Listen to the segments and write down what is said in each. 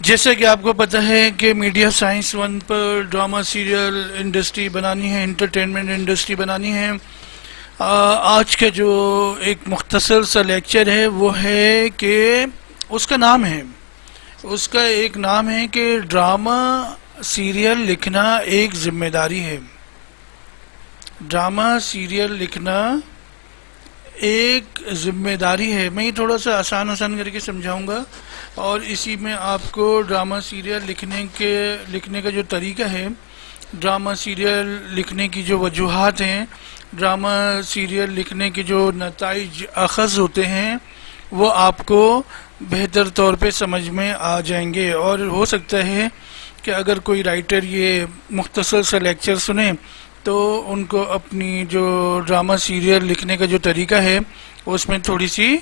جیسا کہ آپ کو پتہ ہے کہ میڈیا سائنس ون پر ڈرامہ سیریل انڈسٹری بنانی ہے، انٹرٹینمنٹ انڈسٹری بنانی ہے۔ آج کا جو ایک مختصر سا لیکچر ہے وہ ہے کہ اس کا نام ہے، اس کا ایک نام ہے کہ ڈرامہ سیریل لکھنا ایک ذمہ داری ہے۔ ڈرامہ سیریل لکھنا ایک ذمہ داری ہے۔ میں یہ تھوڑا سا آسان کر کے سمجھاؤں گا، اور اسی میں آپ کو ڈرامہ سیریل لکھنے کا جو طریقہ ہے، ڈرامہ سیریل لکھنے کی جو وجوہات ہیں، ڈرامہ سیریل لکھنے کے جو نتائج اخذ ہوتے ہیں، وہ آپ کو بہتر طور پہ سمجھ میں آ جائیں گے۔ اور ہو سکتا ہے کہ اگر کوئی رائٹر یہ مختصر سا لیکچر سنیں تو ان کو اپنی جو ڈرامہ سیریل لکھنے کا جو طریقہ ہے اس میں تھوڑی سی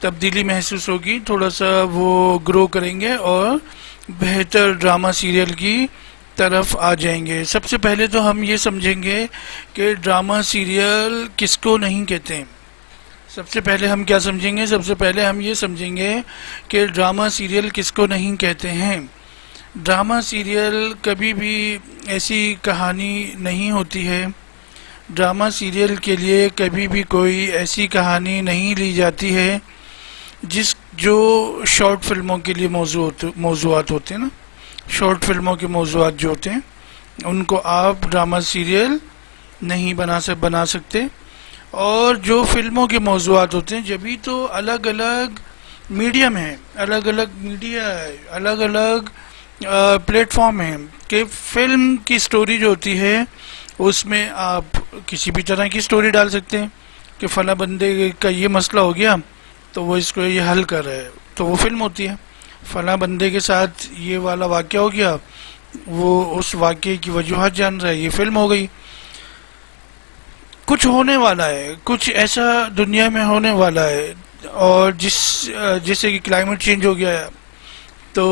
تبدیلی محسوس ہوگی، تھوڑا سا وہ گرو کریں گے اور بہتر ڈرامہ سیریل کی طرف آ جائیں گے۔ سب سے پہلے تو ہم یہ سمجھیں گے کہ ڈرامہ سیریل کس کو نہیں کہتے ہیں۔ سب سے پہلے ہم کیا سمجھیں گے؟ سب سے پہلے ہم یہ سمجھیں گے کہ ڈرامہ سیریل کس کو نہیں کہتے ہیں۔ ڈرامہ سیریل کبھی بھی ایسی کہانی نہیں ہوتی ہے، ڈرامہ سیریل کے لیے کبھی بھی کوئی ایسی کہانی نہیں لی جاتی ہے جو شارٹ فلموں کے لیے موضوعات ہوتے ہیں نا، شارٹ فلموں کے موضوعات جو ہوتے ہیں ان کو آپ ڈرامہ سیریل نہیں بنا سکتے۔ اور جو فلموں کے موضوعات ہوتے ہیں، جبھی تو الگ الگ میڈیم ہے، الگ الگ میڈیا ہے، الگ الگ پلیٹ فارم ہے کہ فلم کی سٹوری جو ہوتی ہے اس میں آپ کسی بھی طرح کی سٹوری ڈال سکتے ہیں کہ فلاں بندے کا یہ مسئلہ ہو گیا تو وہ اس کو یہ حل کر رہا ہے، تو وہ فلم ہوتی ہے۔ فلاں بندے کے ساتھ یہ والا واقعہ ہو گیا، وہ اس واقعے کی وجوہات جان رہا ہے، یہ فلم ہو گئی۔ کچھ ہونے والا ہے، کچھ ایسا دنیا میں ہونے والا ہے، اور جیسے کہ کلائمیٹ چینج ہو گیا ہے تو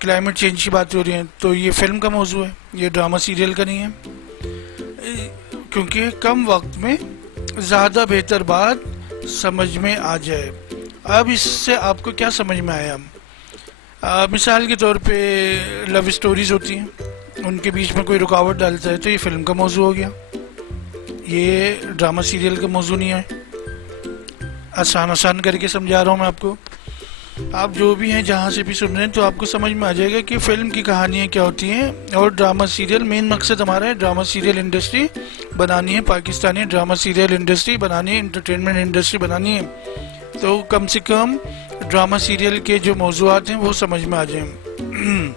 کلائمیٹ چینج کی بات ہو رہی ہے، تو یہ فلم کا موضوع ہے، یہ ڈرامہ سیریل کا نہیں ہے، کیونکہ کم وقت میں زیادہ بہتر بات سمجھ میں آ جائے۔ اب اس سے آپ کو کیا سمجھ میں آیا؟ مثال کے طور پہ لو سٹوریز ہوتی ہیں، ان کے بیچ میں کوئی رکاوٹ ڈالتا ہے تو یہ فلم کا موضوع ہو گیا، یہ ڈرامہ سیریل کا موضوع نہیں ہے۔ آسان کر کے سمجھا رہا ہوں میں آپ کو، آپ جو بھی ہیں جہاں سے بھی سن رہے ہیں تو آپ کو سمجھ میں آ جائے گا کہ فلم کی کہانیاں کیا ہوتی ہیں، اور ڈرامہ سیریل مین مقصد ہمارا ہے ڈرامہ سیریل انڈسٹری بنانی ہے، پاکستانی ڈرامہ سیریل انڈسٹری بنانی ہے، انٹرٹینمنٹ انڈسٹری بنانی ہے، تو کم سے کم ڈرامہ سیریل کے جو موضوعات ہیں وہ سمجھ میں آ جائیں۔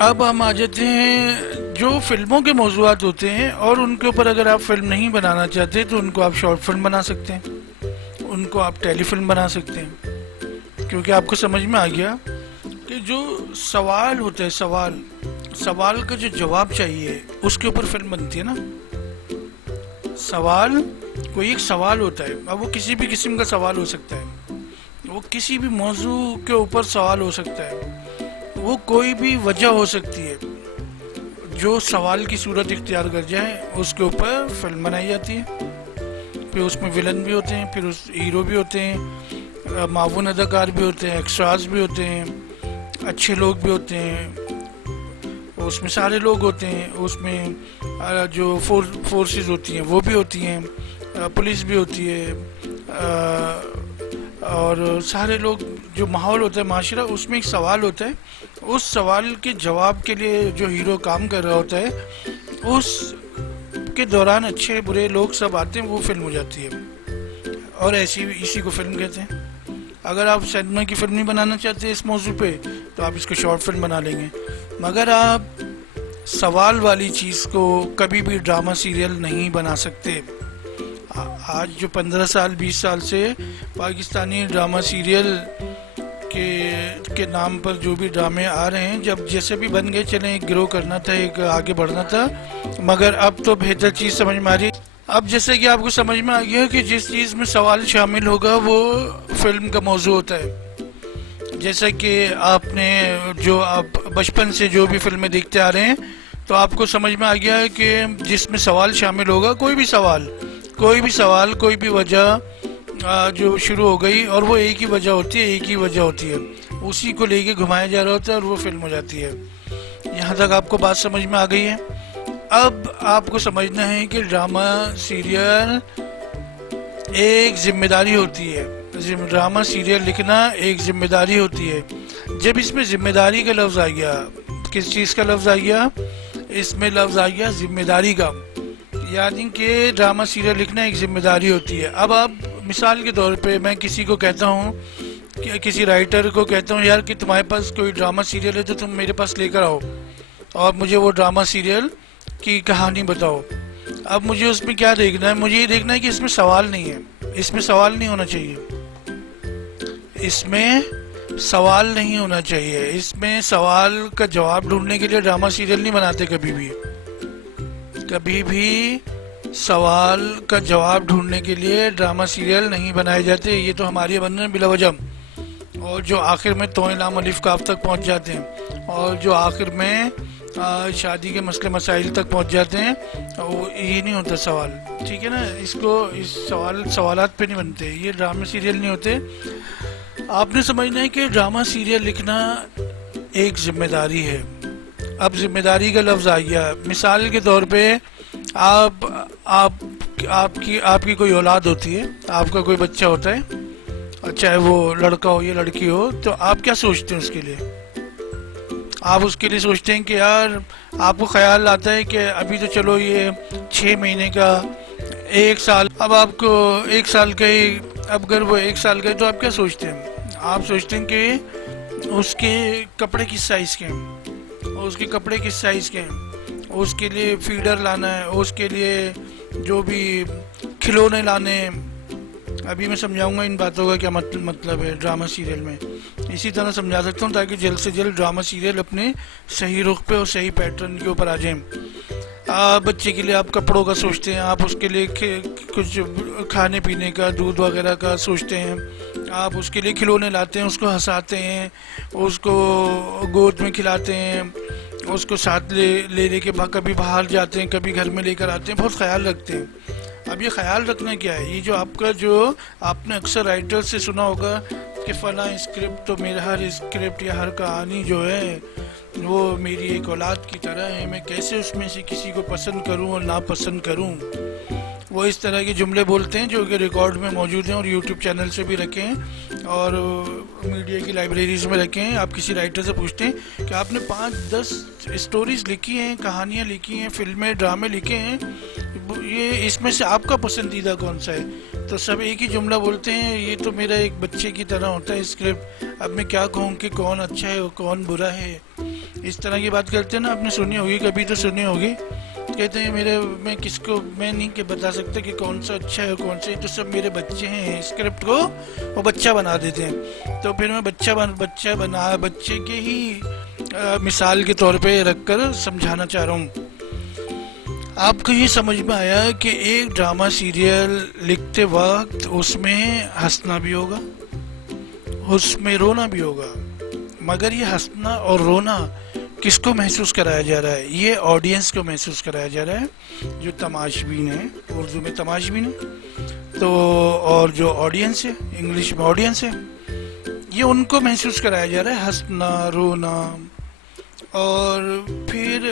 اب ہم آ جاتے ہیں جو فلموں کے موضوعات ہوتے ہیں، اور ان کے اوپر اگر آپ فلم نہیں بنانا چاہتے تو ان کو آپ شارٹ فلم بنا سکتے ہیں، ان کو آپ ٹیلی فلم بنا سکتے ہیں، کیونکہ آپ کو سمجھ میں آ گیا کہ جو سوال ہوتا ہے، سوال کا جو جواب چاہیے اس کے اوپر فلم بنتی ہے نا۔ کوئی ایک سوال ہوتا ہے، اب وہ کسی بھی قسم کا سوال ہو سکتا ہے، وہ کسی بھی موضوع کے اوپر سوال ہو سکتا ہے، وہ کوئی بھی وجہ ہو سکتی ہے، جو سوال کی صورت اختیار کر جائے اس کے اوپر فلم بنائی جاتی ہے۔ پھر اس میں ولن بھی ہوتے ہیں، پھر اس ہیرو بھی ہوتے ہیں، معاون اداکار بھی ہوتے ہیں، ایکسٹراز بھی ہوتے ہیں، اچھے لوگ بھی ہوتے ہیں، اس میں سارے لوگ ہوتے ہیں، اس میں جو فورسز ہوتی ہیں وہ بھی ہوتی ہیں، پولیس بھی ہوتی ہے، اور سارے لوگ، جو ماحول ہوتا ہے معاشرہ، اس میں ایک سوال ہوتا ہے، اس سوال کے جواب کے لیے جو ہیرو کام کر رہا ہوتا ہے، اس کے دوران اچھے برے لوگ سب آتے ہیں، وہ فلم ہو جاتی ہے، اور اسی کو فلم کہتے ہیں۔ اگر آپ سینما کی فلم نہیں بنانا چاہتے اس موضوع پہ تو آپ اس کو شارٹ فلم بنا لیں گے، مگر آپ سوال والی چیز کو کبھی بھی ڈرامہ سیریل نہیں بنا سکتے۔ آج جو 15 سال 20 سال سے پاکستانی ڈرامہ سیریل کے نام پر جو بھی ڈرامے آ رہے ہیں، جب جیسے بھی بن گئے، چلیں ایک گرو کرنا تھا، ایک آگے بڑھنا تھا، مگر اب تو بہتر چیز سمجھ میں آ رہی ہے۔ اب جیسے کہ آپ کو سمجھ میں آ گیا کہ جس چیز میں سوال شامل ہوگا وہ فلم کا موضوع ہوتا ہے۔ جیسا کہ آپ بچپن سے جو بھی فلمیں دیکھتے آ رہے ہیں تو آپ کو سمجھ میں آ گیا ہے کہ جس میں سوال شامل ہوگا، کوئی بھی سوال، کوئی بھی وجہ جو شروع ہو گئی، اور وہ ایک ہی وجہ ہوتی ہے، اسی کو لے کے گھمایا جا رہا ہوتا ہے اور وہ فلم ہو جاتی ہے. یہاں تک آپ کو بات سمجھ میں آ گئی ہے؟ اب آپ کو سمجھنا ہے کہ ڈرامہ سیریل ایک ذمہ داری ہوتی ہے. ڈرامہ سیریل لکھنا ایک ذمہ داری ہوتی ہے. جب اس میں ذمہ داری کا لفظ آ گیا، کس چیز کا لفظ آ گیا؟ اس میں لفظ آ گیا ذمہ داری کا. یعنی کہ ڈرامہ سیریل لکھنا ایک ذمہ داری ہوتی ہے. اب آپ مثال کے طور پہ میں کسی کو کہتا ہوں کہ کسی رائٹر کو کہتا ہوں یار کہ تمہارے پاس کوئی ڈرامہ سیریل ہے تو تم میرے پاس لے کر آؤ اور مجھے وہ ڈرامہ سیریل کی کہانی بتاؤ. اب مجھے اس میں کیا دیکھنا ہے؟ مجھے یہ دیکھنا ہے کہ اس میں سوال نہیں ہے. اس میں سوال نہیں ہونا چاہیے. اس میں سوال نہیں ہونا چاہیے. اس میں سوال کا جواب ڈھونڈنے کے لیے ڈرامہ سیریل نہیں بناتے کبھی بھی. کبھی بھی سوال کا جواب ڈھونڈنے کے لیے ڈرامہ سیریل نہیں بنائے جاتے. یہ تو ہمارے بننے بلا وجہ، اور جو آخر میں توئیں لام الف کاف تک پہنچ جاتے ہیں اور جو آخر میں شادی کے مسئلے مسائل تک پہنچ جاتے ہیں، وہ یہ نہیں ہوتا سوال. ٹھیک ہے نا؟ اس سوالات پہ نہیں بنتے. یہ ڈرامہ سیریل نہیں ہوتے. آپ نے سمجھنا ہے کہ ڈرامہ سیریل لکھنا ایک ذمہ داری ہے. اب ذمہ داری کا لفظ آ گیا. مثال کے طور پہ آپ کی کوئی اولاد ہوتی ہے، آپ کا کوئی بچہ ہوتا ہے، چاہے وہ لڑکا ہو یا لڑکی ہو، تو آپ کیا سوچتے ہیں اس کے لیے؟ آپ اس کے لیے سوچتے ہیں کہ یار آپ کو خیال آتا ہے کہ ابھی تو چلو یہ 6 مہینے کا، 1 سال، اب آپ کو 1 سال کا ہی، اب اگر وہ 1 سال کا ہے تو آپ کیا سوچتے ہیں؟ آپ سوچتے ہیں کہ اس کے کپڑے کس سائز کے ہیں، اس کے کپڑے کس سائز کے ہیں، اس کے لیے فیڈر لانا ہے، اس کے لیے جو بھی کھلونے لانے. ابھی میں سمجھاؤں گا ان باتوں کا کیا مطلب ہے ڈرامہ سیریل میں. اسی طرح سمجھا سکتا ہوں تاکہ جلد سے جلد ڈرامہ سیریل اپنے صحیح رخ پہ اور صحیح پیٹرن کے اوپر آ جائیں. بچے کے لیے آپ کپڑوں کا سوچتے ہیں، آپ اس کے لیے کچھ کھانے پینے کا، دودھ وغیرہ کا سوچتے ہیں. آپ اس کے لیے کھلونے لاتے ہیں، اس کو ہنساتے ہیں، اس کو گود میں کھلاتے ہیں، اس کو ساتھ لے کے کبھی باہر جاتے ہیں، کبھی گھر میں لے کر آتے ہیں، بہت خیال رکھتے ہیں. اب یہ خیال رکھنا کیا ہے؟ یہ جو آپ نے اکثر رائٹر سے سنا ہوگا کہ فلاں اسکرپٹ تو میرا، ہر اسکرپٹ یا ہر کہانی جو ہے وہ میری ایک اولاد کی طرح ہے، میں کیسے اس میں سے کسی کو پسند کروں اور ناپسند کروں. وہ اس طرح کے جملے بولتے ہیں جو کہ ریکارڈ میں موجود ہیں اور یوٹیوب چینل سے بھی رکھے ہیں اور میڈیا کی لائبریریز میں رکھے ہیں. آپ کسی رائٹر سے پوچھتے ہیں کہ آپ نے 5-10 اسٹوریز لکھی ہیں، کہانیاں لکھی ہیں، فلمیں، ڈرامے لکھے ہیں، یہ اس میں سے آپ کا پسندیدہ کون سا ہے؟ تو سب ایک ہی جملہ بولتے ہیں، یہ تو میرا ایک بچے کی طرح ہوتا ہے اسکرپٹ. اب میں کیا کہوں کہ کون اچھا ہے اور کون برا ہے؟ اس طرح کی بات کرتے ہیں نا. آپ نے سنی ہوگی، کبھی تو سنی ہوگی. کہتے ہیں میں نہیں کہ بتا سکتا کہ کون سا اچھا ہے کون سا، تو سب میرے بچے ہیں. اسکرپٹ کو وہ بچہ بنا دیتے ہیں. تو پھر میں بچے کے ہی مثال کے طور پہ رکھ کر سمجھانا چاہ رہا ہوں. آپ کو یہ سمجھ میں آیا کہ ایک ڈرامہ سیریل لکھتے وقت اس میں ہنسنا بھی ہوگا، اس میں رونا بھی ہوگا. مگر یہ ہنسنا اور رونا کس کو محسوس کرایا جا رہا ہے؟ یہ آڈینس کو محسوس کرایا جا رہا ہے، جو تماشبین ہیں، اردو میں تماشبین ہے تو، اور جو آڈینس ہے انگلش میں آڈینس ہے، یہ ان کو محسوس کرایا جا رہا ہے ہنسنا، رونا. اور پھر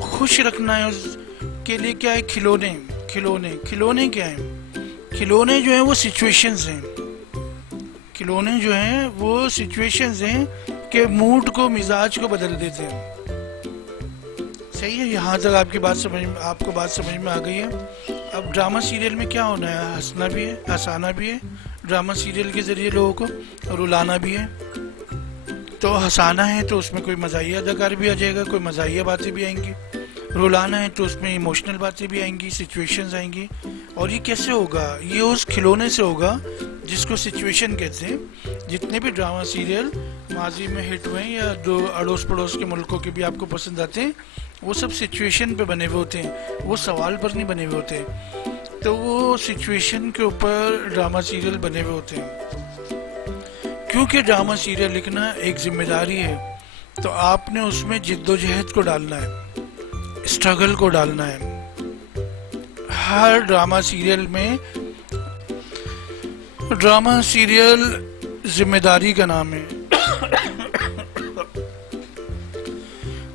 خوش رکھنا ہے اس کے لیے کیا ہے؟ کھلونے کیا ہیں؟ کھلونے جو ہیں وہ سچویشنز ہیں. کھلونے جو ہیں وہ سچویشنز ہیں کہ موڈ کو، مزاج کو بدل دیتے ہیں. صحیح ہے؟ یہاں تک آپ کو بات سمجھ میں آ گئی ہے. اب ڈرامہ سیریل میں کیا ہونا ہے؟ ہنسنا بھی ہے، ہنسانا بھی ہے. ڈرامہ سیریل کے ذریعے لوگوں کو رلانا بھی ہے. تو ہنسانا ہے تو اس میں کوئی مزاحیہ اداکار بھی آ جائے گا، کوئی مزاحیہ باتیں بھی آئیں گی. رلانا ہے تو اس میں ایموشنل باتیں بھی آئیں گی، سچویشنز آئیں گی. اور یہ کیسے ہوگا؟ یہ اس کھلونے سے ہوگا جس کو سچویشن کہتے ہیں. جتنے بھی ڈرامہ سیریل ماضی میں ہٹ ہوئے ہیں یا دو اڑوس پڑوس کے ملکوں کے بھی آپ کو پسند آتے ہیں، وہ سب سچویشن پہ بنے ہوئے ہوتے ہیں، وہ سوال پر نہیں بنے ہوئے ہوتے. تو وہ سچویشن کے اوپر ڈرامہ سیریل بنے ہوئے ہوتے ہیں. کیونکہ ڈرامہ سیریل لکھنا ایک ذمہ داری ہے تو آپ نے اس میں جد و جہد کو ڈالنا ہے، اسٹرگل کو ڈالنا ہے. ہر ڈرامہ سیریل میں، ڈرامہ سیریل ذمہ داری کا نام ہے.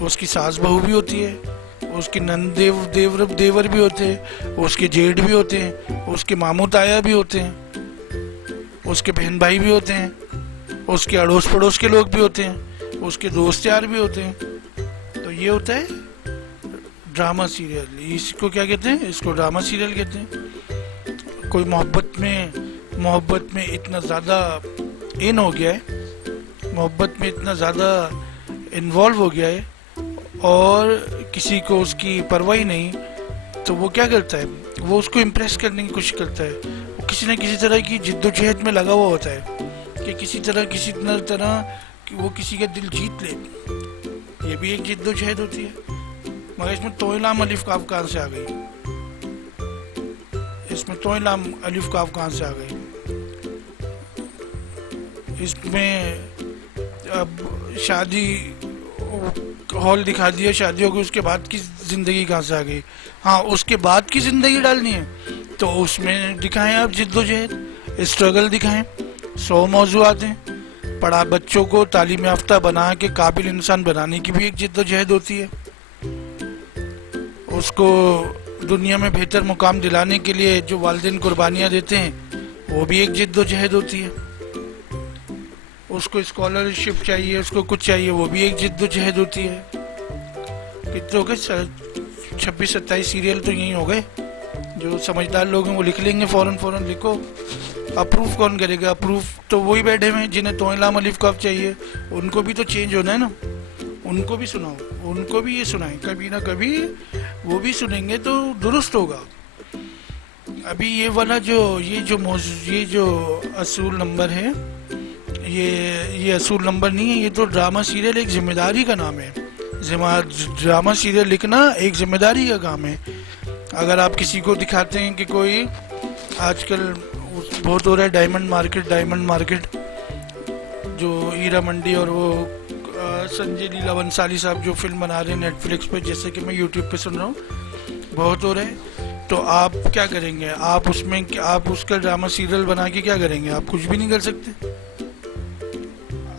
اس کی ساس بہو بھی ہوتی ہے، اس کے نند دیور بھی ہوتے ہیں، اس کے جیٹ بھی ہوتے ہیں، اس کے ماموں تایا بھی ہوتے ہیں، اس کے بہن بھائی بھی ہوتے ہیں، اس کے اڑوس پڑوس کے لوگ بھی ہوتے ہیں، اس کے دوست یار بھی ہوتے ہیں. تو یہ ہوتا ہے ڈرامہ سیریل. اس کو کیا کہتے ہیں؟ اس کو ڈرامہ سیریل کہتے ہیں. کوئی محبت میں اتنا زیادہ ان ہو گیا ہے، محبت میں اتنا زیادہ انوالو ہو گیا ہے اور کسی کو اس کی پرواہ ہی نہیں، تو وہ کیا کرتا ہے؟ وہ اس کو امپریس کرنے کی کوشش کرتا ہے. وہ کسی نہ کسی طرح کی جد و جہد میں لگا ہوا ہوتا ہے کہ کسی طرح وہ کسی کا دل جیت لے. یہ بھی ایک جد و جہد ہوتی ہے. مگر اس میں تو لام الف کاف کہاں سے آ گئی؟ اس میں تو لام الف کاف کہاں سے آ گئی؟ اس میں اب شادی ہال دکھا دیا، شادی ہو گئی، اس کے بعد کی زندگی کہاں سے آ گئی؟ ہاں، اس کے بعد کی زندگی ڈالنی ہے تو اس میں دکھائیں آپ جد و جہد، اسٹرگل دکھائیں. 100 موضوعات ہیں. پڑھا بچوں کو تعلیم یافتہ بنا کے قابل انسان بنانے کی بھی ایک جد و جہد ہوتی ہے. اس کو دنیا میں بہتر مقام دلانے کے لیے جو والدین قربانیاں دیتے ہیں وہ بھی ایک جد و جہد ہوتی ہے. اس کو اسکالرشپ چاہیے، اس کو کچھ چاہیے، وہ بھی ایک جد و جہد ہوتی ہے. کتنے ہو گئے؟ 26-27 سیریل تو یہی ہو گئے. جو سمجھدار لوگ ہیں وہ لکھ لیں گے فوراً لکھو. اپروو کون کرے گا؟ اپروو تو وہی بیٹھے ہوئے ہیں جنہیں تو لام الف کاف چاہیے. ان کو بھی تو چینج ہونا ہے نا. ان کو بھی سناؤ، ان کو بھی یہ سنائیں. کبھی نہ کبھی وہ بھی سنیں گے تو درست ہوگا. ابھی یہ والا یہ جو اصول نمبر ہے، یہ اصول نمبر نہیں ہے. یہ تو ڈرامہ سیریل ایک ذمہ داری کا نام ہے. ڈرامہ سیریل لکھنا ایک ذمہ داری کا کام ہے. اگر آپ کسی کو دکھاتے ہیں کہ کوئی آج کل بہت ہو رہا ہے ڈائمنڈ مارکیٹ جو ہیرا منڈی، اور وہ سنجے لیلا بنسالی صاحب جو فلم بنا رہے ہیں نیٹ فلکس پہ، جیسے کہ میں یوٹیوب پہ سن رہا ہوں، بہت ہو رہے ہیں. تو آپ کیا کریں گے؟ آپ اس کا ڈرامہ سیریل بنا کے کیا کریں گے؟ آپ کچھ بھی نہیں کر سکتے.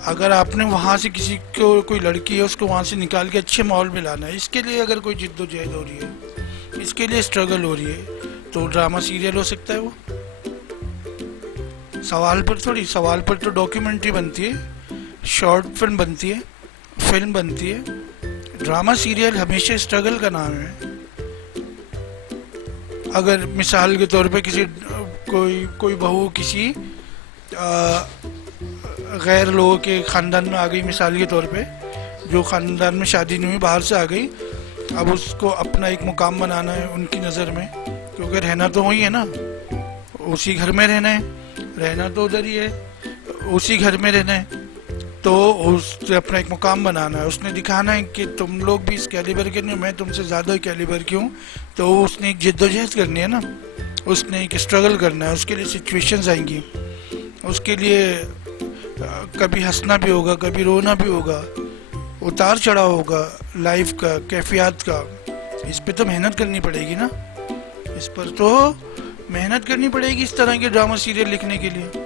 اگر آپ نے وہاں سے کسی کو، کوئی لڑکی ہے اس کو وہاں سے نکال کے اچھے ماحول میں لانا ہے، اس کے لیے اگر کوئی جد و جہد ہو رہی ہے، اس کے لیے اسٹرگل ہو رہی ہے، تو ڈرامہ سیریل ہو سکتا ہے. وہ سوال پر تو ڈاکیومنٹری بنتی ہے، شارٹ فلم بنتی ہے، فلم بنتی ہے. ڈرامہ سیریل ہمیشہ اسٹرگل کا نام ہے. اگر مثال کے طور پہ کوئی بہو کسی غیر لوگوں کے خاندان میں آ گئی، مثال کے طور پہ جو خاندان میں شادی نہیں ہوئی، باہر سے آ گئی، اب اس کو اپنا ایک مقام بنانا ہے ان کی نظر میں، کیونکہ رہنا تو وہی ہے نا، اسی گھر میں رہنا ہے، رہنا تو ادھر ہی ہے، اسی گھر میں رہنا ہے، تو اس سے اپنا ایک مقام بنانا ہے. اس نے دکھانا ہے کہ تم لوگ بھی اس کیلیبر کے نہیں، میں تم سے زیادہ کیلیبر کی ہوں. تو اس نے ایک جد و جہد کرنی ہے نا، اس نے ایک اسٹرگل کرنا ہے. اس کے لیے سچویشنز آئیں گی، اس کے لیے کبھی ہنسنا بھی ہوگا، کبھی رونا بھی ہوگا، اتار چڑھاؤ ہوگا لائف کا، کیفیات کا. اس پہ تو محنت کرنی پڑے گی نا، اس پر تو محنت کرنی پڑے گی. اس طرح کے ڈرامہ سیریل لکھنے کے لیے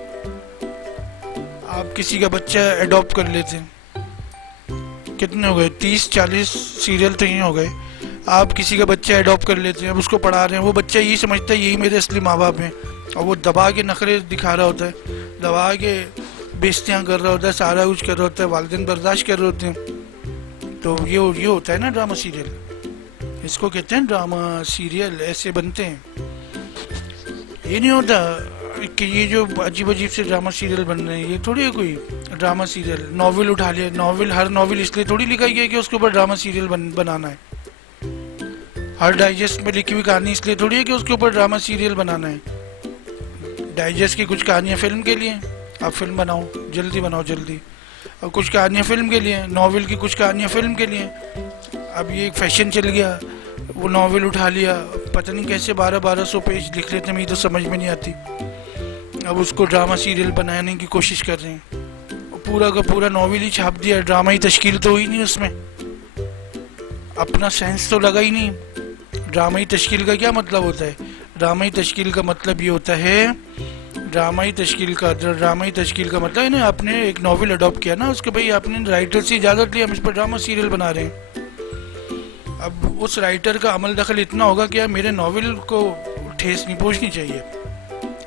آپ کسی کا بچہ ایڈاپٹ کر لیتے ہیں، کتنے ہو گئے؟ 30-40 سیریل تو یہ ہو گئے. آپ کسی کا بچہ ایڈاپٹ کر لیتے ہیں، اب اس کو پڑھا رہے ہیں، وہ بچہ یہی سمجھتا ہے یہی میرے اصلی ماں باپ ہیں، اور وہ دبا کے نخرے دکھا رہا ہوتا ہے، دبا کے بےعزتیاں کر رہا ہوتا ہے، سارا کچھ کر رہا ہوتا ہے، والدین برداشت کر رہے ہوتے ہیں. تو یہ ہوتا ہے نا ڈرامہ سیریل. اس کو کہتے ہیں ڈرامہ سیریل. ایسے بنتے ہیں. یہ نہیں ہوتا کہ یہ جو عجیب سے ڈرامہ سیریل بن رہے ہیں، یہ تھوڑی ہے کوئی ڈرامہ سیریل. ناول اٹھا لیا، ہر ناول اس لیے تھوڑی لکھا گیا کہ اس کے اوپر ڈرامہ سیریل بنانا ہے. ہر ڈائجسٹ میں لکھی ہوئی کہانی اس لیے تھوڑی ہے کہ اس کے اوپر ڈرامہ سیریل بنانا ہے. ڈائجسٹ کی کچھ کہانیاں فلم کے لیے، آپ فلم بناؤ، جلدی بناؤ جلدی. اور کچھ کہانیاں فلم کے لیے، ناول کی کچھ کہانیاں فلم کے لیے. اب یہ ایک فیشن چل گیا، وہ ناول اٹھا لیا، پتہ نہیں کیسے 1200 پیج لکھ لیتے ہیں، مجھے تو سمجھ میں نہیں آتی. اب اس کو ڈرامہ سیریل بنانے کی کوشش کر رہے ہیں. پورا کا پورا ناول ہی چھاپ دیا، ڈرامہ ہی تشکیل تو ہوئی نہیں، اس میں اپنا سینس تو لگا ہی نہیں. ڈرامائی تشکیل کا کیا مطلب ہوتا ہے؟ ڈرامائی تشکیل کا مطلب یہ ہوتا ہے، ڈرامائی تشکیل کا مطلب ہے نا، آپ نے ایک ناول اڈاپٹ کیا نا، اس کے بھائی آپ نے رائٹر سے اجازت لی، ہم اس پر ڈرامہ سیریل بنا رہے ہیں. اب اس رائٹر کا عمل دخل اتنا ہوگا کہ یار میرے ناول کو ٹھیس نہیں پہنچنی چاہیے،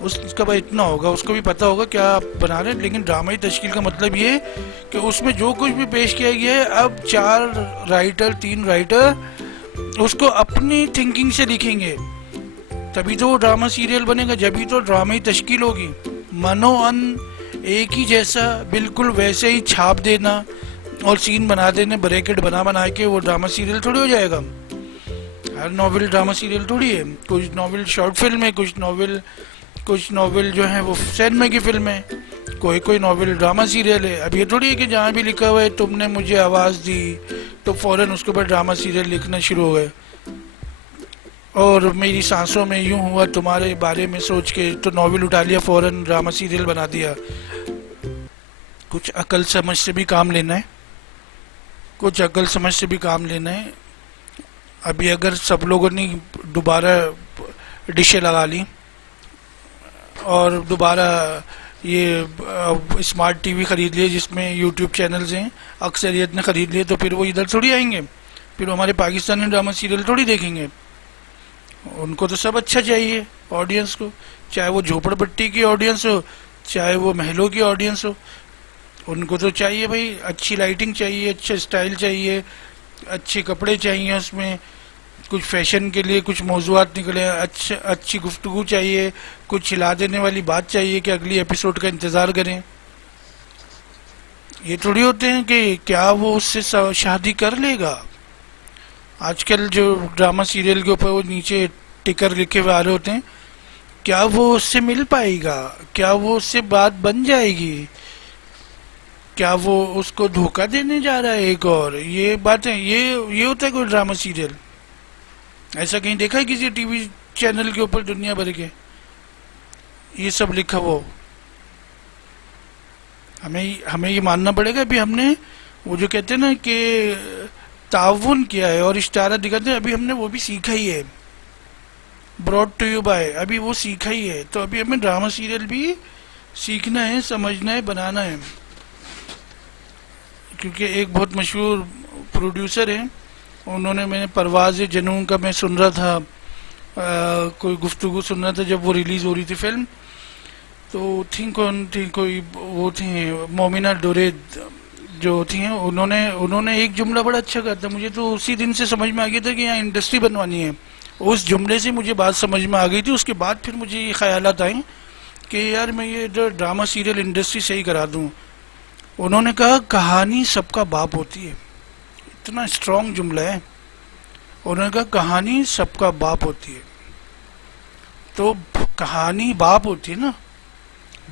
اس کا بھائی اتنا ہوگا، اس کو بھی پتا ہوگا کیا آپ بنا رہے ہیں. لیکن ڈرامائی تشکیل کا مطلب یہ کہ اس میں جو کچھ بھی پیش کیا گیا ہے، اب 3 رائٹر اس کو اپنی تھنکنگ سے لکھیں گے، تبھی تو وہ ڈرامہ سیریل بنے گا، جبھی تو ڈرامائی تشکیل ہوگی. منو ان ایک ہی جیسا بالکل ویسے ہی چھاپ دینا اور سین بنا دینے، بریکٹ بنا کے وہ ڈرامہ سیریل تھوڑی ہو جائے گا. ہر ناول ڈرامہ سیریل تھوڑی ہے. کچھ ناول شارٹ فلم ہے، کچھ ناول جو ہیں وہ سینما کی فلم ہے، کوئی ناول ڈرامہ سیریل ہے. اب یہ تھوڑی ہے کہ جہاں بھی لکھا ہوا ہے تم نے مجھے آواز دی تو فوراً اس کے اوپر ڈرامہ سیریل لکھنا شروع ہو گئے، اور میری سانسوں میں یوں ہوا تمہارے بارے میں سوچ کے تو ناول اٹھا لیا، فوراً ڈرامہ سیریل بنا دیا. کچھ عقل سمجھ سے بھی کام لینا ہے، ابھی اگر سب لوگوں نے دوبارہ ڈشیں لگا لی اور دوبارہ یہ اسمارٹ ٹی وی خرید لیے جس میں یوٹیوب چینلز ہیں، اکثریت نے خرید لیے، تو پھر وہ ادھر تھوڑی آئیں گے، پھر ہمارے پاکستانی ڈرامہ سیریل تھوڑی دیکھیں گے. ان کو تو سب اچھا چاہیے آڈینس کو، چاہے وہ جھوپڑ پٹی کی آڈینس ہو چاہے وہ محلوں کی آڈینس ہو. ان کو تو چاہیے بھائی اچھی لائٹنگ چاہیے، اچھا اسٹائل چاہیے، اچھے کپڑے چاہیے، اس میں کچھ فیشن کے لیے کچھ موضوعات نکلے، اچھی گفتگو چاہیے، کچھ ہلا دینے والی بات چاہیے کہ اگلی ایپیسوڈ کا انتظار کریں. یہ تھوڑی ہوتے ہیں کہ کیا وہ اس سے شادی کر لے گا. آج کل جو ڈرامہ سیریل کے اوپر وہ نیچے ٹکر لکھے ہوئے آ رہے ہوتے ہیں، کیا وہ اس سے مل پائے گا، کیا وہ اس سے بات بن جائے گی، کیا وہ اس کو دھوکہ دینے جا رہا ہے ایک اور. یہ باتیں یہ ہوتا ہے کوئی ڈرامہ سیریل؟ ایسا کہیں دیکھا ہے کسی ٹی وی چینل کے اوپر دنیا بھر کے یہ سب لکھا ہوا؟ ہمیں یہ ماننا پڑے گا. ابھی ہم نے وہ جو کہتے ہیں نا کہ تعاون کیا ہے اور اشتہارات دکھاتے ہیں، ابھی ہم نے وہ بھی سیکھا ہی ہے، براڈ ٹو یو بائی، ابھی وہ سیکھا ہی ہے. تو ابھی ہمیں ڈرامہ سیریل بھی سیکھنا ہے، سمجھنا ہے، بنانا ہے. کیونکہ ایک بہت مشہور پروڈیوسر ہیں، انہوں نے، میں نے پرواز جنون کا میں سن رہا تھا، کوئی گفتگو سن رہا تھا جب وہ ریلیز ہو رہی تھی فلم، تو کون تھی، کوئی وہ تھی مومنہ ڈورید جو تھی، انہوں نے ایک جملہ بڑا اچھا کہا تھا. مجھے تو اسی دن سے سمجھ میں آ گیا تھا کہ یہاں انڈسٹری بنوانی ہے. اس جملے سے مجھے بات سمجھ میں آ گئی تھی. اس کے بعد پھر مجھے یہ خیالات آئیں کہ یار میں یہ ڈرامہ سیریل انڈسٹری صحیح کرا دوں. انہوں نے کہا کہانی سب کا باپ ہوتی ہے. اتنا اسٹرانگ جملہ ہے. انہوں نے کہا کہانی سب کا باپ ہوتی ہے. تو کہانی باپ ہوتی ہے نا،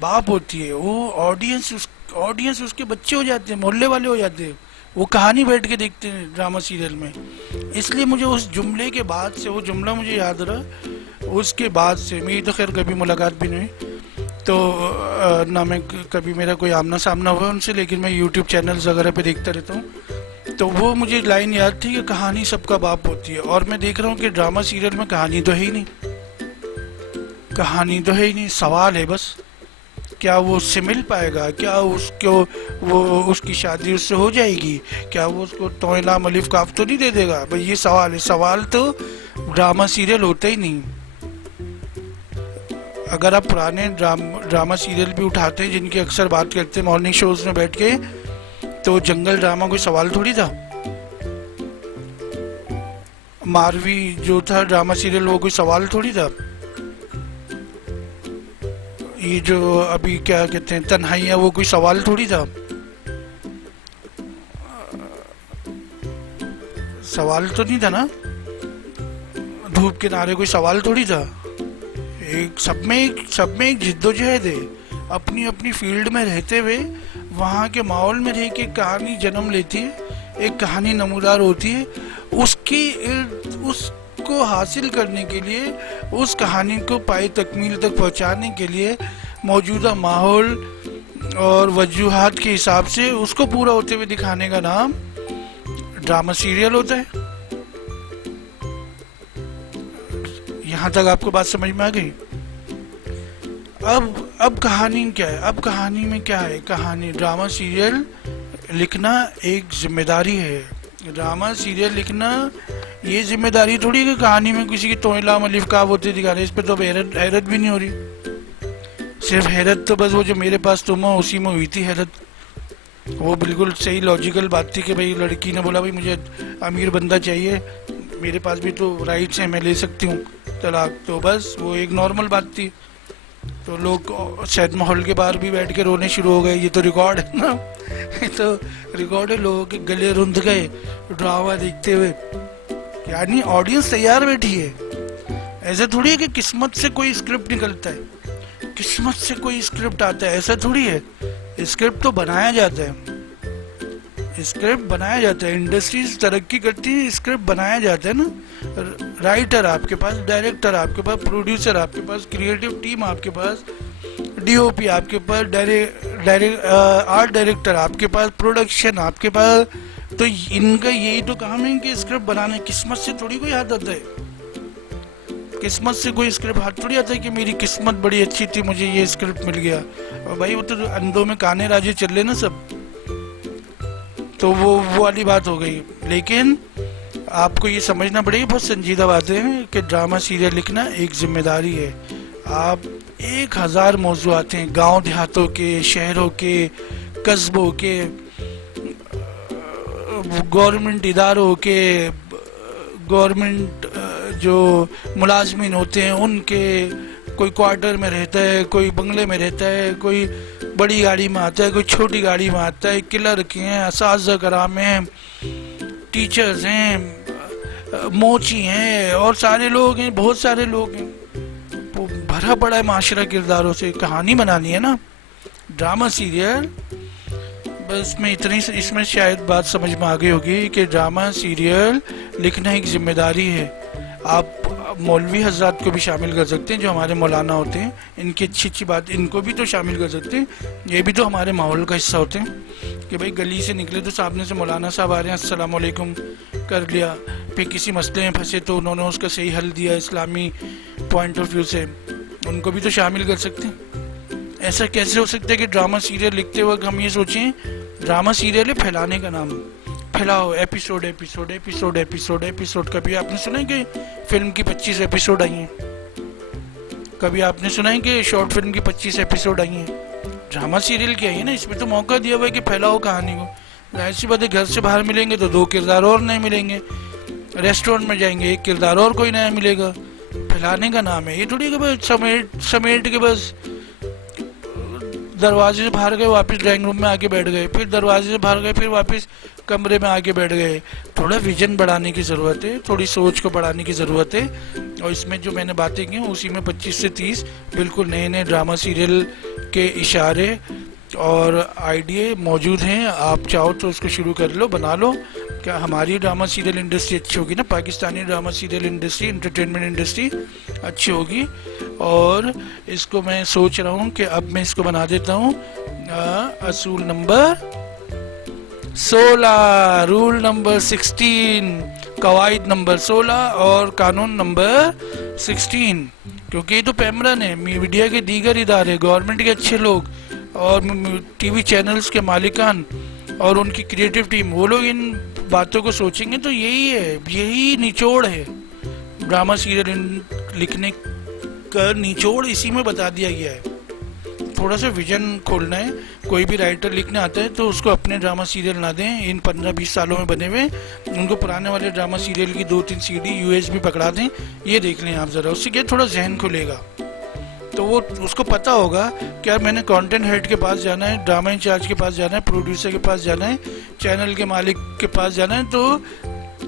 باپ ہوتی ہے. وہ آڈینس اس کے بچے ہو جاتے ہیں، محلے والے ہو جاتے ہیں. وہ کہانی بیٹھ کے دیکھتے ہیں ڈرامہ سیریل میں. اس لیے مجھے اس جملے کے بعد سے، وہ جملہ مجھے یاد رہا، اس کے بعد سے میری تو خیر کبھی ملاقات بھی نہیں، تو نہ میں کبھی میرا کوئی آمنا سامنا ہوا ان سے، لیکن میں یوٹیوب چینلز وغیرہ پہ دیکھتا رہتا ہوں. تو وہ مجھے لائن یاد تھی کہ کہانی سب کا باپ ہوتی ہے. اور میں دیکھ رہا ہوں کہ ڈرامہ سیریل میں کہانی تو ہے ہی نہیں، سوال ہے بس کیا وہ اس سے مل پائے گا، کیا اس کی شادی اس سے ہو جائے گی، کیا وہ اس کو توئے لام الف کاف تو نہیں دے دے گا. بھئی یہ سوال ہے. سوال تو ڈرامہ سیریل ہوتا ہی نہیں. اگر آپ پرانے ڈرامہ سیریل بھی اٹھاتے ہیں جن کی اکثر بات کرتے ہیں مارننگ شوز میں بیٹھ کے، تو جنگل ڈرامہ کوئی سوال تھوڑی تھا. ماروی جو تھا ڈرامہ سیریل وہ کوئی سوال تھوڑی تھا. یہ جو ابھی کیا کہتے ہیں تنہائیاں، وہ کوئی سوال تھوڑی تھا. سوال تو نہیں تھا نا. دھوپ کے نعرے کوئی سوال تھوڑی تھا. سب میں ایک جد و جہد ہے. اپنی فیلڈ میں رہتے ہوئے وہاں کے ماحول میں رہ کے کہانی جنم لیتی ہے، ایک کہانی نمودار ہوتی ہے. اس کو حاصل کرنے کے لیے، اس کہانی کو پائے تکمیل تک پہنچانے کے لیے موجودہ ماحول اور وجوہات کے حساب سے اس کو پورا ہوتے ہوئے دکھانے کا نام ڈرامہ سیریل ہوتا ہے. یہاں تک آپ کو بات سمجھ میں آ گئی؟ اب کہانی کیا ہے؟ اب کہانی میں کیا ہے؟ کہانی، ڈرامہ سیریل لکھنا ایک ذمہ داری ہے. ڈرامہ سیریل لکھنا یہ ذمہ داری تھوڑی ہے کہ کہانی میں کسی کی توئیں لام الف کاف ہوتے دکھا رہے. اس پہ تو اب حیرت بھی نہیں ہو رہی. صرف حیرت تو بس وہ جو میرے پاس تم ہو اسی میں ہوئی تھی حیرت. وہ بالکل صحیح لاجیکل بات تھی کہ بھائی لڑکی نے بولا بھائی مجھے امیر بندہ چاہیے, میرے پاس بھی تو رائٹس ہیں, میں لے سکتی ہوں طلاق. تو بس وہ ایک نارمل بات تھی. تو لوگ سینما ہال کے باہر بھی بیٹھ کے رونے شروع ہو گئے. یہ تو ریکارڈ ہے نا, یہ تو ریکارڈ ہے. لوگوں کے گلے رند گئے ڈرامہ دیکھتے ہوئے. یعنی آڈینس تیار بیٹھی ہے. ایسا تھوڑی ہے کہ قسمت سے کوئی اسکرپٹ نکلتا ہے, قسمت سے کوئی اسکرپٹ آتا ہے, ایسا تھوڑی ہے. اسکرپٹ تو بنایا جاتا ہے, اسکرپٹ بنایا جاتا ہے. انڈسٹریز ترقی کرتی ہے, اسکرپٹ بنایا جاتا ہے نا. رائٹر آپ کے پاس, ڈائریکٹر آپ کے پاس, پروڈیوسر آپ کے پاس, کریٹو ٹیم آپ کے پاس, ڈی او پی آپ کے پاس, آرٹ ڈائریکٹر آپ کے پاس, پروڈکشن آپ کے پاس. تو ان کا یہی تو کام ہے کہ اسکرپٹ بنانے. قسمت سے تھوڑی کوئی ہاتھ آتا ہے, قسمت سے کوئی اسکرپٹ ہاتھ تھوڑی آتا ہے کہ میری قسمت بڑی اچھی تھی مجھے یہ اسکرپٹ مل گیا. اور بھائی وہ تو اندھوں میں کانے راجے چل رہے نا سب, تو وہ والی بات ہو گئی. لیکن آپ کو یہ سمجھنا پڑے گی, بہت سنجیدہ بات ہے کہ ڈرامہ سیریل لکھنا ایک ذمہ داری ہے. آپ 1000 موضوعات ہیں, گاؤں دیہاتوں کے, شہروں کے, قصبوں کے, گورنمنٹ اداروں کے, گورنمنٹ جو ملازمین ہوتے ہیں ان کے. کوئی کوارٹر میں رہتا ہے, کوئی بنگلے میں رہتا ہے, کوئی بڑی گاڑی میں آتا ہے, کوئی چھوٹی گاڑی میں آتا ہے, کلرک ہیں, اساتذہ کرام ہیں, ٹیچرز ہیں, موچی ہیں, اور سارے لوگ ہیں, بہت سارے لوگ ہیں. بھرا پڑا ہے معاشرہ کرداروں سے. کہانی بنانی ہے نا ڈرامہ سیریل. بس میں اتنی, اس میں شاید بات سمجھ میں آ گئی ہوگی کہ ڈرامہ سیریل لکھنا ایک ذمہ داری ہے. آپ مولوی حضرات کو بھی شامل کر سکتے ہیں جو ہمارے مولانا ہوتے ہیں, ان کی اچھی اچھی بات ان کو بھی تو شامل کر سکتے ہیں. یہ بھی تو ہمارے ماحول کا حصہ ہوتے ہیں کہ بھائی گلی سے نکلے تو سامنے سے مولانا صاحب آ رہے ہیں, السلام علیکم کر لیا. پھر کسی مسئلے میں پھنسے تو انہوں نے اس کا صحیح حل دیا اسلامی پوائنٹ آف ویو سے, ان کو بھی تو شامل کر سکتے ہیں. ایسا کیسے ہو سکتا ہے کہ ڈرامہ سیریل لکھتے وقت ہم یہ سوچیں ڈرامہ سیریل ہے پھیلانے کا نام, پھیلاؤ episode episode episode episode episode. کبھی آپ نے سنا ہے کہ فلم کی 25 ایپیسوڈ آئی ہیں؟ کبھی آپ نے سنا ہے کہ شارٹ فلم کی 25 ایپیسوڈ آئی ہیں؟ ڈرامہ سیریل کی آئی ہے نا, اس میں تو موقع دیا ہوا ہے کہ پھیلاؤ کہانی کو. ظاہر سی بات ہے گھر سے باہر ملیں گے تو 2 کردار اور نئے ملیں گے, ریسٹورنٹ میں جائیں گے 1 کردار اور کوئی نیا ملے گا. پھیلانے کا نام ہے. یہ تھوڑی کہ بس سمیٹ کے بس دروازے سے باہر گئے واپس ڈرائنگ روم میں آ کے بیٹھ گئے, پھر دروازے سے باہر گئے پھر واپس کمرے میں آ کے بیٹھ گئے. تھوڑا ویژن بڑھانے کی ضرورت ہے, تھوڑی سوچ کو بڑھانے کی ضرورت ہے. اور اس میں جو میں نے باتیں کی اسی میں 25 سے 30 بالکل نئے نئے ڈرامہ سیریل کے اشارے اور آئیڈیے موجود ہیں. آپ چاہو تو اس کو شروع کر لو, بنا لو. کیا ہماری ڈرامہ سیریل انڈسٹری اچھی ہوگی نا, Pakistani drama serial industry, entertainment industry اچھی ہوگی. اور اس کو میں سوچ رہا ہوں کہ اب میں اس کو بنا دیتا ہوں اصول نمبر 16, رول نمبر 16, قواعد نمبر 16 اور قانون نمبر 16. کیونکہ یہ تو پیمرن ہے, میڈیا کے دیگر ادارے, گورنمنٹ کے اچھے لوگ اور ٹی وی چینلز کے مالکان اور ان کی کریٹو ٹیم, وہ لوگ ان باتوں کو سوچیں گے. تو یہی ہے, یہی نچوڑ ہے ڈرامہ سیریل لکھنے کا. نچوڑ اسی میں بتا دیا گیا ہے. تھوڑا سا ویژن کھولنا ہے. کوئی بھی رائٹر لکھنے آتا ہے تو اس کو اپنے ڈرامہ سیریل نہ دیں ان 15-20 سالوں میں بنے ہوئے, ان کو پرانے والے ڈرامہ سیریل کی 2-3 CD USB پکڑا دیں. یہ دیکھ لیں آپ ذرا, اس سے کیا تھوڑا ذہن کھلے گا. تو وہ اس کو پتہ ہوگا کہ میں نے کانٹینٹ ہیڈ کے پاس جانا ہے, ڈرامہ انچارج کے پاس جانا ہے, پروڈیوسر کے پاس جانا ہے, چینل کے مالک کے پاس جانا ہے. تو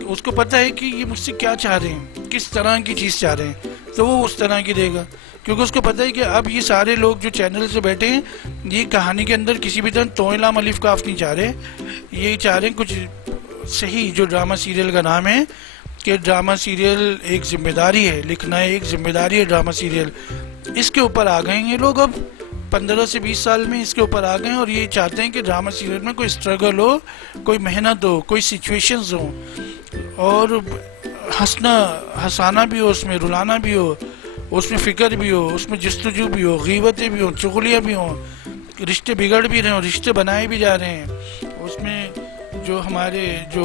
اس کو پتہ ہے کہ یہ مجھ سے کیا چاہ رہے ہیں, کس طرح کی چیز چاہ رہے ہیں, تو وہ اس طرح کی دے گا. کیونکہ اس کو پتہ ہے کہ اب یہ سارے لوگ جو چینل سے بیٹھے ہیں یہ کہانی کے اندر کسی بھی طرح توئیں لام الف کاف نہیں چاہ رہے. یہ چاہ رہے ہیں کچھ صحیح, جو ڈرامہ سیریل کا نام ہے کہ ڈرامہ سیریل ایک ذمہ داری ہے, لکھنا ہے ایک ذمہ داری ہے ڈرامہ سیریل. اس کے اوپر آ گئے ہیں یہ لوگ, اب 15 سے 20 سال میں اس کے اوپر آ گئے ہیں. اور یہ چاہتے ہیں کہ ڈرامہ سیریل میں کوئی اسٹرگل ہو, کوئی محنت ہو, کوئی سچویشنز ہوں, اور ہنسانا بھی ہو, اس میں رلانا بھی ہو, اس میں فکر بھی ہو, اس میں جستجو بھی ہو, غیبتیں بھی ہوں, چغلیاں بھی ہوں, رشتے بگڑ بھی رہے ہوں, رشتے بنائے بھی جا رہے ہیں. اس میں جو ہمارے جو